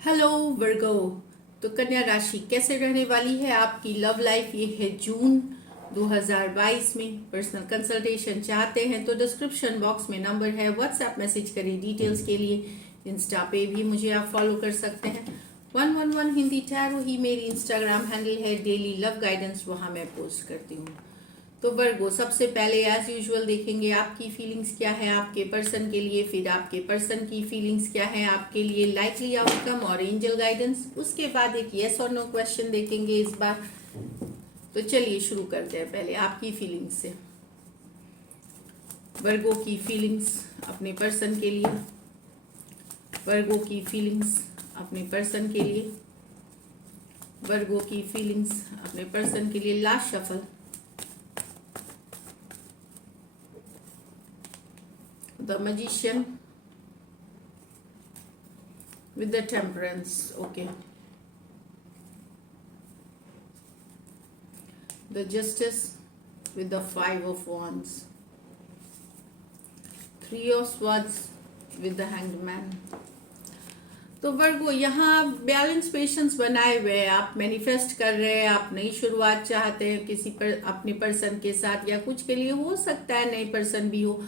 Hello वर्गो। तो कन्या राशि कैसे रहने वाली है आपकी लव लाइफ, ये है जून 2022 में। पर्सनल कंसल्टेशन चाहते हैं तो डिस्क्रिप्शन बॉक्स में नंबर है, व्हाट्सएप मैसेज करिए डिटेल्स के लिए। इंस्टा पे भी मुझे आप फॉलो कर सकते हैं। 111 हिंदी टैरो ही मेरी इंस्टाग्राम हैंडल है। डेली लव गाइडेंस वहाँ मैं पोस्ट करती हूँ। तो वर्गो, सबसे पहले एज यूजुअल देखेंगे आपकी फीलिंग्स क्या है आपके पर्सन के लिए, फिर आपके पर्सन की फीलिंग्स क्या है आपके लिए, लाइकली आउटकम और एंजल गाइडेंस। उसके बाद एक यस और नो क्वेश्चन देखेंगे इस बार। तो चलिए शुरू करते हैं पहले आपकी फीलिंग्स से। वर्गो की फीलिंग्स अपने पर्सन के लिए, वर्गो की फीलिंग्स अपने पर्सन के लिए, वर्गो की फीलिंग्स अपने पर्सन के लिए। Last shuffle. The Magician with the Temperance. Okay. The Justice with the Five of Wands. Three of Swords with the Hanged Man. तो वर्गो, यहाँ आप बैलेंस पेशेंस बनाए हुए हैं, आप मैनिफेस्ट कर रहे हैं, आप नई शुरुआत चाहते हैं किसी पर अपने पर्सन के साथ, या कुछ के लिए हो सकता है नई पर्सन भी हो।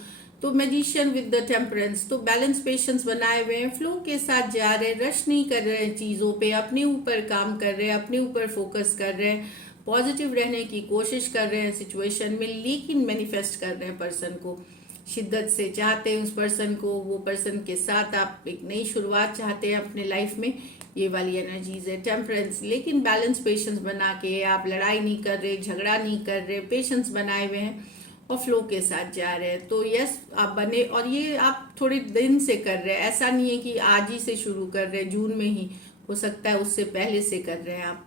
तो मैजिशियन विद द टेम्परेंस, तो बैलेंस पेशेंस बनाए हुए हैं, फ्लो के साथ जा रहे हैं, रश नहीं कर रहे हैं चीज़ों पे, अपने ऊपर काम कर रहे हैं, अपने ऊपर फोकस कर रहे हैं, पॉजिटिव रहने की कोशिश कर रहे हैं सिचुएशन में, लेकिन मैनिफेस्ट कर रहे हैं पर्सन को, शिद्दत से चाहते हैं उस पर्सन को, वो पर्सन के साथ आप एक नई शुरुआत चाहते हैं अपने लाइफ में। ये वाली एनर्जीज है टेम्परेंस। लेकिन बैलेंस पेशेंस बना के आप लड़ाई नहीं कर रहे, झगड़ा नहीं कर रहे, पेशेंस बनाए हुए हैं और फ्लो के साथ जा रहे हैं। तो यस, आप बने, और ये आप थोड़े दिन से कर रहे हैं, ऐसा नहीं है कि आज ही से शुरू कर रहे हैं, जून में ही हो सकता है उससे पहले से कर रहे हैं आप।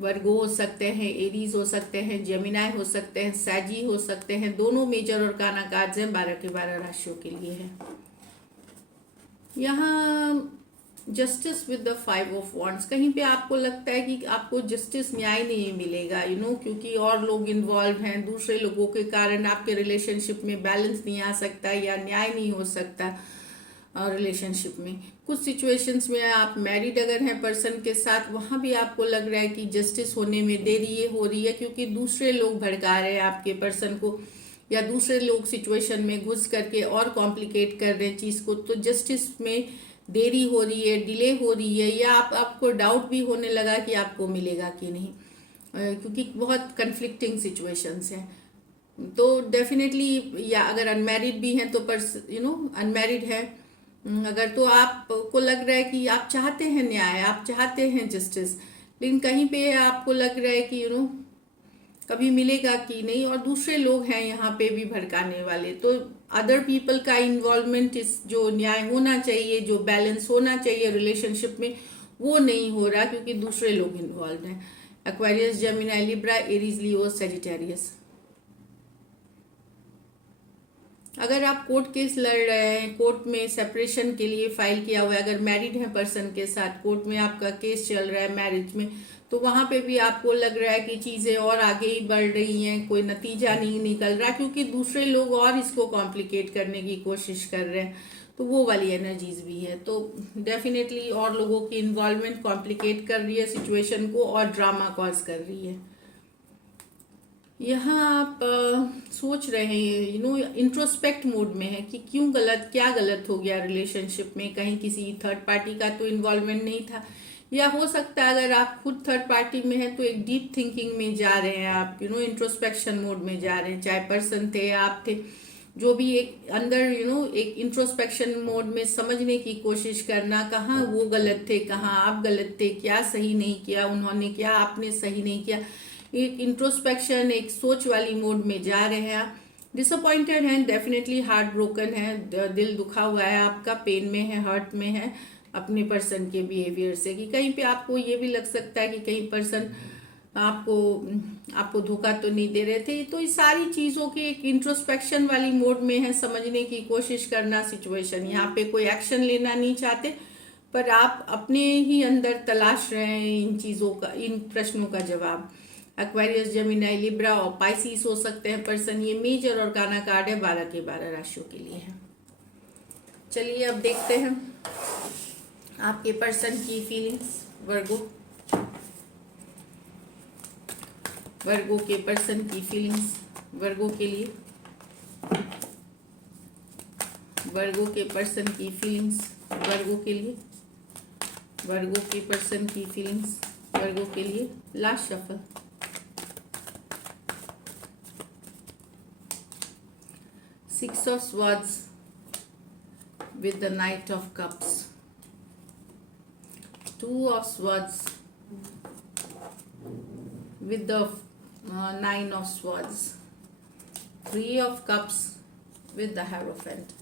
वर्गो हो सकते हैं, एरीज हो सकते हैं, जेमिनाई हो सकते हैं, सैजी हो सकते हैं। दोनों मेजर और काना कार्ड्स हैं, 12 के 12 राशियों के लिए है। यहाँ justice with the 5 of wands, कहीं पे आपको लगता है कि आपको जस्टिस, न्याय नहीं मिलेगा, क्योंकि और लोग इन्वॉल्व हैं, दूसरे लोगों के कारण आपके रिलेशनशिप में बैलेंस नहीं आ सकता या न्याय नहीं हो सकता। रिलेशनशिप में कुछ सिचुएशंस में आप मैरिड अगर हैं पर्सन के साथ, वहाँ भी आपको लग रहा है कि जस्टिस होने में देरी हो रही है, क्योंकि दूसरे लोग भड़का रहे हैं आपके पर्सन को, या दूसरे लोग सिचुएशन में घुस करके और कॉम्प्लिकेट कर रहे हैं चीज़ को। तो जस्टिस में देरी हो रही है, डिले हो रही है, या आपको डाउट भी होने लगा कि आपको मिलेगा कि नहीं, क्योंकि बहुत कन्फ्लिक्टिंग सिचुएशंस हैं। तो डेफिनेटली, या अगर अनमैरिड भी हैं तो अनमैरिड है अगर, तो आपको लग रहा है कि आप चाहते हैं न्याय, आप चाहते हैं जस्टिस, लेकिन कहीं पे आपको लग रहा है कि कभी मिलेगा कि नहीं, और दूसरे लोग हैं यहाँ पे भी भड़काने वाले। तो अदर पीपल का इन्वॉल्वमेंट, इस जो न्याय होना चाहिए, जो बैलेंस होना चाहिए रिलेशनशिप में, वो नहीं हो रहा, क्योंकि दूसरे लोग इन्वॉल्व हैं। एक्वेरियस, जेमिनी, लिब्रा, एरीज, लियो, सेजिटेरियस। अगर आप कोर्ट केस लड़ रहे हैं, कोर्ट में सेपरेशन के लिए फाइल किया हुआ है, अगर मैरिड है पर्सन के साथ, कोर्ट में आपका केस चल रहा है मैरिज में, तो वहां पे भी आपको लग रहा है कि चीजें और आगे ही बढ़ रही हैं, कोई नतीजा नहीं निकल रहा, क्योंकि दूसरे लोग और इसको कॉम्प्लिकेट करने की कोशिश कर रहे हैं। तो वो वाली एनर्जीज भी है। तो डेफिनेटली और लोगों की इन्वॉल्वमेंट कॉम्प्लिकेट कर रही है सिचुएशन को और ड्रामा कॉज कर रही है। यहाँ आप सोच रहे हैं, इंट्रोस्पेक्ट मोड में है कि क्या गलत हो गया रिलेशनशिप में, कहीं किसी थर्ड पार्टी का तो इन्वॉल्वमेंट नहीं था, या हो सकता है अगर आप खुद थर्ड पार्टी में हैं तो एक डीप थिंकिंग में जा रहे हैं आप, इंट्रोस्पेक्शन मोड में जा रहे हैं, चाहे पर्सन थे आप थे, जो भी एक अंदर एक इंट्रोस्पेक्शन मोड में समझने की कोशिश करना, कहाँ वो गलत थे, कहाँ आप गलत थे, क्या सही नहीं किया उन्होंने, क्या आपने सही नहीं किया, एक इंट्रोस्पेक्शन, एक सोच वाली मोड में जा रहे हैं आप। डिसअपॉइंटेड हैं, डेफिनेटली हार्ट ब्रोकन है, दिल दुखा हुआ है आपका, पेन में है, हर्ट में है अपने पर्सन के बिहेवियर से, कि कहीं पे आपको ये भी लग सकता है कि कहीं पर्सन आपको धोखा तो नहीं दे रहे थे। तो इस सारी चीज़ों की एक इंट्रोस्पेक्शन वाली मोड में है, समझने की कोशिश करना सिचुएशन। यहाँ पे कोई एक्शन लेना नहीं चाहते, पर आप अपने ही अंदर तलाश रहे हैं इन चीज़ों का, इन प्रश्नों का जवाब। एक्वेरियस, जेमिनी, लिब्रा और पाइसिस हो सकते हैं पर्सन। ये मेजर और काना कार्ड है, 12 के 12 राशियों के लिए है। चलिए अब देखते हैं आपके पर्सन की फीलिंग्स वर्गो, वर्गो के पर्सन की फीलिंग्स वर्गो के लिए, वर्गो के पर्सन की फीलिंग्स वर्गो के लिए, वर्गो के पर्सन की फीलिंग्स वर्गो के लिए। Last shuffle. Six of swords with the Knight of Cups, Two of Swords with the Nine of Swords, Three of Cups with the Hierophant।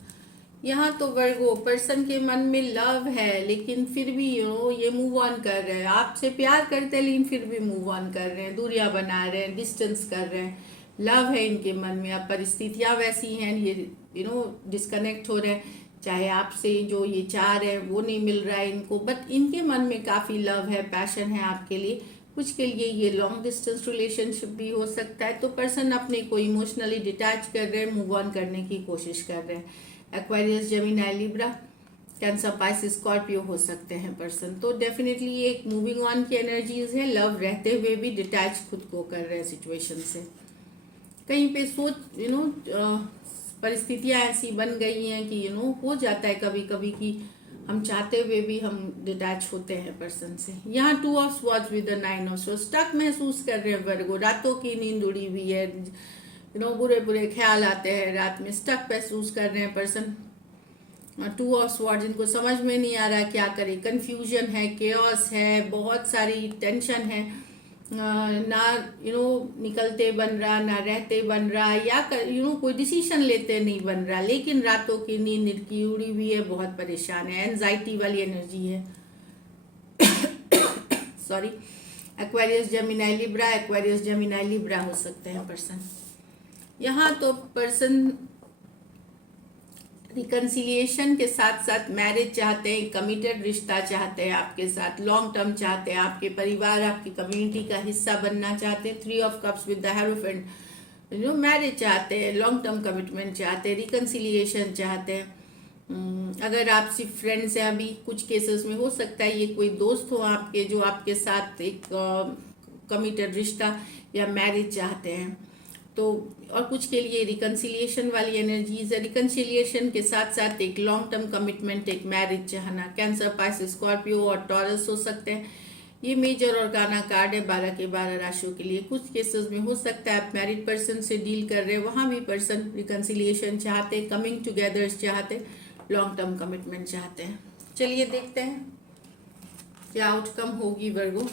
यहाँ तो वर्गो पर्सन के मन में लव है, लेकिन फिर भी ये मूव ऑन कर रहे हैं, आपसे प्यार करते हैं लेकिन फिर भी मूव ऑन कर रहे हैं, दूरियां बना रहे हैं, डिस्टेंस कर रहे हैं। लव है इनके मन में, अब परिस्थितियां वैसी हैं, ये डिस्कनेक्ट हो रहे हैं, चाहे आपसे जो ये चाह रहे हैं वो नहीं मिल रहा है इनको, बट इनके मन में काफ़ी लव है, पैशन है आपके लिए। कुछ के लिए ये लॉन्ग डिस्टेंस रिलेशनशिप भी हो सकता है। तो पर्सन अपने को इमोशनली डिटैच कर रहे हैं, मूव ऑन करने की कोशिश कर रहे हैं। Aquarius, Gemini, Libra, cancer, Pisces, Scorpio हो सकते हैं पर्सन। तो डेफिनेटली ये एक मूविंग ऑन की एनर्जीज है, लव रहते हुए भी डिटैच खुद को कर रहे हैं सिचुएशन से। कहीं पे सोच परिस्थितियां ऐसी बन गई हैं कि हो जाता है कभी कभी कि हम चाहते हुए भी हम डिटैच होते हैं पर्सन से। यहाँ two of swords with the nine of swords, stuck महसूस कर रहे हैं वर्गो, रातों की नींद उड़ी हुई है, बुरे बुरे ख्याल आते हैं रात में, स्टक महसूस कर रहे हैं पर्सन। टू ऑफ स्वॉर्ड्स, इनको समझ में नहीं आ रहा क्या करे, कंफ्यूजन है, केओस है, बहुत सारी टेंशन है, ना निकलते बन रहा, ना रहते बन रहा, या कोई डिसीजन लेते नहीं बन रहा, लेकिन रातों की नींद की उड़ी हुई है, बहुत परेशान है, एंजाइटी वाली एनर्जी है। Sorry. Aquarius, Gemini, Libra, Aquarius, Gemini, Libra हो सकते हैं पर्सन। यहाँ तो पर्सन रिकन्सिलिएशन के साथ साथ मैरिज चाहते हैं, कमिटेड रिश्ता चाहते हैं आपके साथ, लॉन्ग टर्म चाहते हैं, आपके परिवार, आपकी कम्युनिटी का हिस्सा बनना चाहते हैं। Three of cups with the hierophant, marriage चाहते हैं, लॉन्ग टर्म कमिटमेंट चाहते हैं, रिकन्सिलिएशन चाहते हैं। अगर आप सिर्फ फ्रेंड्स हैं, अभी कुछ केसेस में हो सकता है ये कोई दोस्त हो आपके जो आपके साथ एक कमिटेड रिश्ता या मैरिज चाहते हैं। तो और कुछ के लिए रिकन्सिलिएशन वाली एनर्जीज है, रिकन्सिलिएशन के साथ साथ एक लॉन्ग टर्म कमिटमेंट, एक मैरिज चाहना। कैंसर, पाइसिस, स्कॉर्पियो और टॉरस हो सकते हैं। ये मेजर और गाना कार्ड है 12 के 12 राशियों के लिए। कुछ केसेस में हो सकता है आप मैरिड पर्सन से डील कर रहे हैं, वहां भी पर्सन रिकन्सिलिएशन चाहते, कमिंग टुगेदर्स चाहते, लॉन्ग टर्म कमिटमेंट चाहते हैं। चलिए देखते हैं क्या आउटकम होगी वर्गो।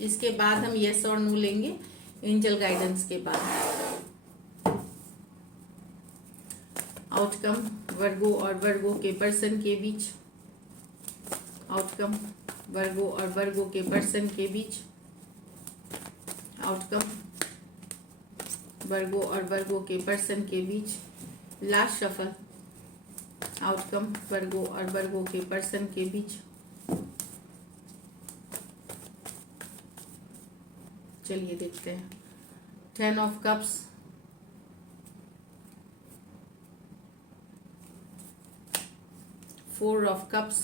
इसके बाद हम यस और नो लेंगे एंजल गाइडेंस के बाद। आउटकम वर्गो और वर्गो के पर्सन के बीच, आउटकम वर्गो और वर्गो के पर्सन के बीच, आउटकम वर्गो और वर्गो के पर्सन के बीच। Last shuffle. आउटकम वर्गो और वर्गो के पर्सन के बीच। चलिए देखते हैं। 10 of cups, 4 of cups,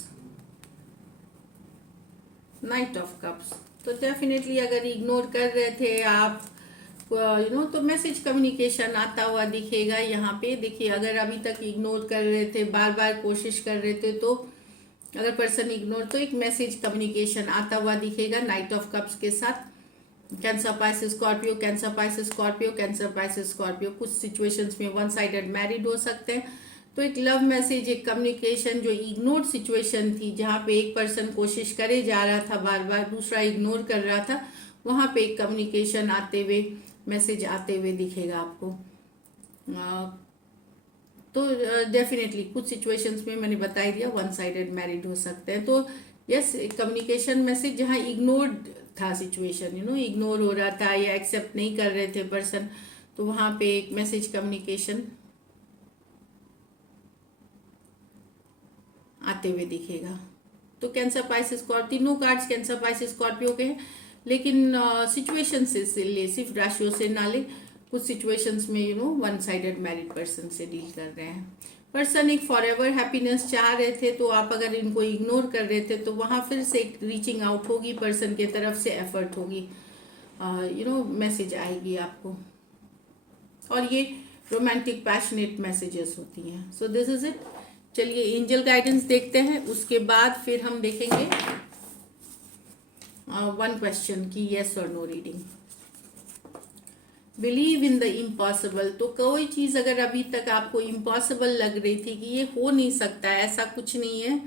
night of cups. तो डेफिनेटली अगर इग्नोर कर रहे थे आप तो मैसेज कम्युनिकेशन आता हुआ दिखेगा। यहाँ पे देखिए, अगर अभी तक इग्नोर कर रहे थे, बार बार कोशिश कर रहे थे, तो अगर पर्सन इग्नोर, तो एक मैसेज कम्युनिकेशन आता हुआ दिखेगा नाइट ऑफ कप्स के साथ। Cancer, Pisces, Scorpio, cancer, Pisces, Scorpio, cancer, Pisces, Scorpio. कुछ सिचुएशंस में वन साइडेड मैरिड हो सकते हैं। तो एक लव मैसेज, एक कम्युनिकेशन, जो इग्नोर्ड सिचुएशन थी, जहाँ पे एक पर्सन कोशिश करे जा रहा था, बार बार दूसरा इग्नोर कर रहा था, वहाँ पे एक कम्युनिकेशन आते हुए, मैसेज आते हुए दिखेगा आपको। तो डेफिनेटली कुछ सिचुएशंस में मैंने बता ही दिया वन साइडेड मैरिड हो सकते हैं। तो यस, कम्युनिकेशन मैसेज जहाँ इग्नोर्ड था सिचुएशन, इग्नोर हो रहा था या एक्सेप्ट नहीं कर रहे थे पर्सन, तो वहाँ पे एक मैसेज कम्युनिकेशन आते हुए दिखेगा। तो कैंसर, पाइसिस, स्कॉर्पियो, तीनों कार्ड्स कैंसर, पाइसिस, स्कॉर्पियो के हैं, लेकिन सिचुएशन से ले, सिर्फ राशियों से ना ले। कुछ सिचुएशंस में वन साइडेड मैरिड पर्सन से डील कर रहे हैं। पर्सन एक फॉर एवर हैप्पीनेस चाह रहे थे, तो आप अगर इनको इग्नोर कर रहे थे तो वहाँ फिर से एक रीचिंग आउट होगी, पर्सन के तरफ से एफर्ट होगी, मैसेज आएगी आपको, और ये रोमांटिक पैशनेट मैसेजेस होती हैं। So this is it. चलिए एंजल गाइडेंस देखते हैं, उसके बाद फिर हम देखेंगे वन क्वेश्चन की येस और no reading. Believe in the impossible. तो कोई चीज़ अगर अभी तक आपको इम्पॉसिबल लग रही थी कि ये हो नहीं सकता है, ऐसा कुछ नहीं है,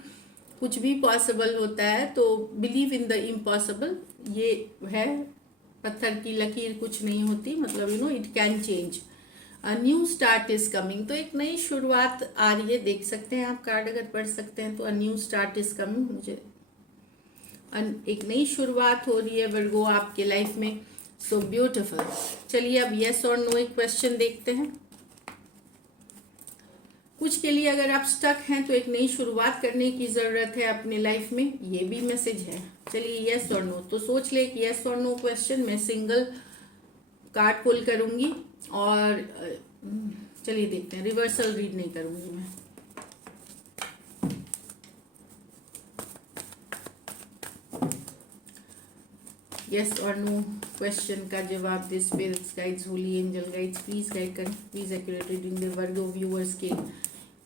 कुछ भी पॉसिबल होता है, तो बिलीव इन द इम्पॉसिबल, ये है पत्थर की लकीर कुछ नहीं होती, मतलब it can change. A new start is coming. तो एक नई शुरुआत आ रही है, देख सकते हैं आप कार्ड अगर पढ़ सकते हैं तो। A new start is coming, मुझे एक नई शुरुआत हो रही है वर्गो आपके लाइफ में। So beautiful. चलिए अब यस और नो एक क्वेश्चन देखते हैं। कुछ के लिए अगर आप स्टक हैं तो एक नई शुरुआत करने की ज़रूरत है अपने लाइफ में, ये भी मैसेज है। चलिए यस और नो, तो सोच ले कि यस और नो क्वेश्चन। मैं सिंगल कार्ड पुल करूंगी और चलिए देखते हैं, रिवर्सल रीड नहीं करूंगी मैं। यस और नो क्वेश्चन का जवाब दे spirits, guides, holy angel guides, please guide करें, प्लीज एक्यूरेट रीडिंग दे वर्गो व्यूअर्स के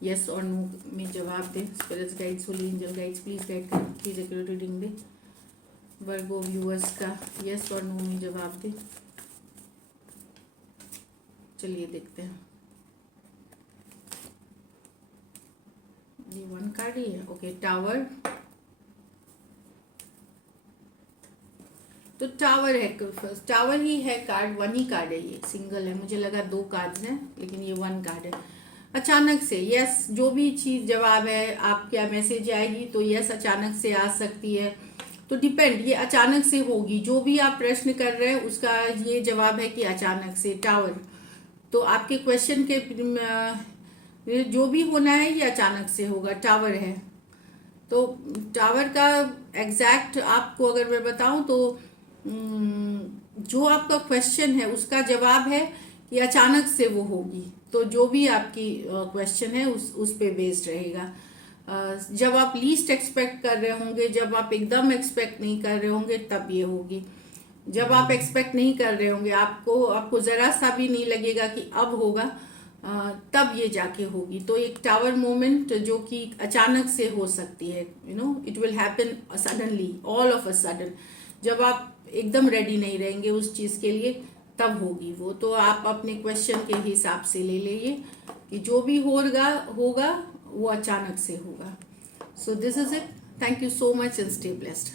यस और नो में जवाब दे। Spirits, guides, holy angel guides, please guide करें, प्लीज एक्यूरेट रीडिंग दे वर्गो व्यूअर्स का यस और नो में जवाब दे। चलिए देखते हैं, ये वन कार्ड ही है। Okay, tower. तो टावर है, टावर ही है कार्ड, वन ही कार्ड है, ये सिंगल है, मुझे लगा दो कार्ड हैं लेकिन ये वन कार्ड है। अचानक से यस, जो भी चीज़ जवाब है, आप क्या मैसेज आएगी तो यस अचानक से आ सकती है, तो डिपेंड, ये अचानक से होगी। जो भी आप प्रश्न कर रहे हैं उसका ये जवाब है कि अचानक से। टावर, तो आपके क्वेश्चन के जो भी होना है ये अचानक से होगा, टावर है। तो टावर का एग्जैक्ट आपको अगर मैं बताऊं तो जो आपका क्वेश्चन है उसका जवाब है कि अचानक से वो होगी। तो जो भी आपकी क्वेश्चन है उस पे बेस्ड रहेगा। जब आप लीस्ट एक्सपेक्ट कर रहे होंगे, जब आप एकदम एक्सपेक्ट नहीं कर रहे होंगे, तब ये होगी। जब आप एक्सपेक्ट नहीं कर रहे होंगे, आपको ज़रा सा भी नहीं लगेगा कि अब होगा, तब ये जाके होगी। तो एक टावर मोमेंट जो कि अचानक से हो सकती है, it will happen suddenly, all of a sudden. जब आप एकदम रेडी नहीं रहेंगे उस चीज़ के लिए, तब होगी वो। तो आप अपने क्वेश्चन के हिसाब से ले लीजिए कि जो भी होगा वो अचानक से होगा। सो this is it. Thank you so much and stay blessed.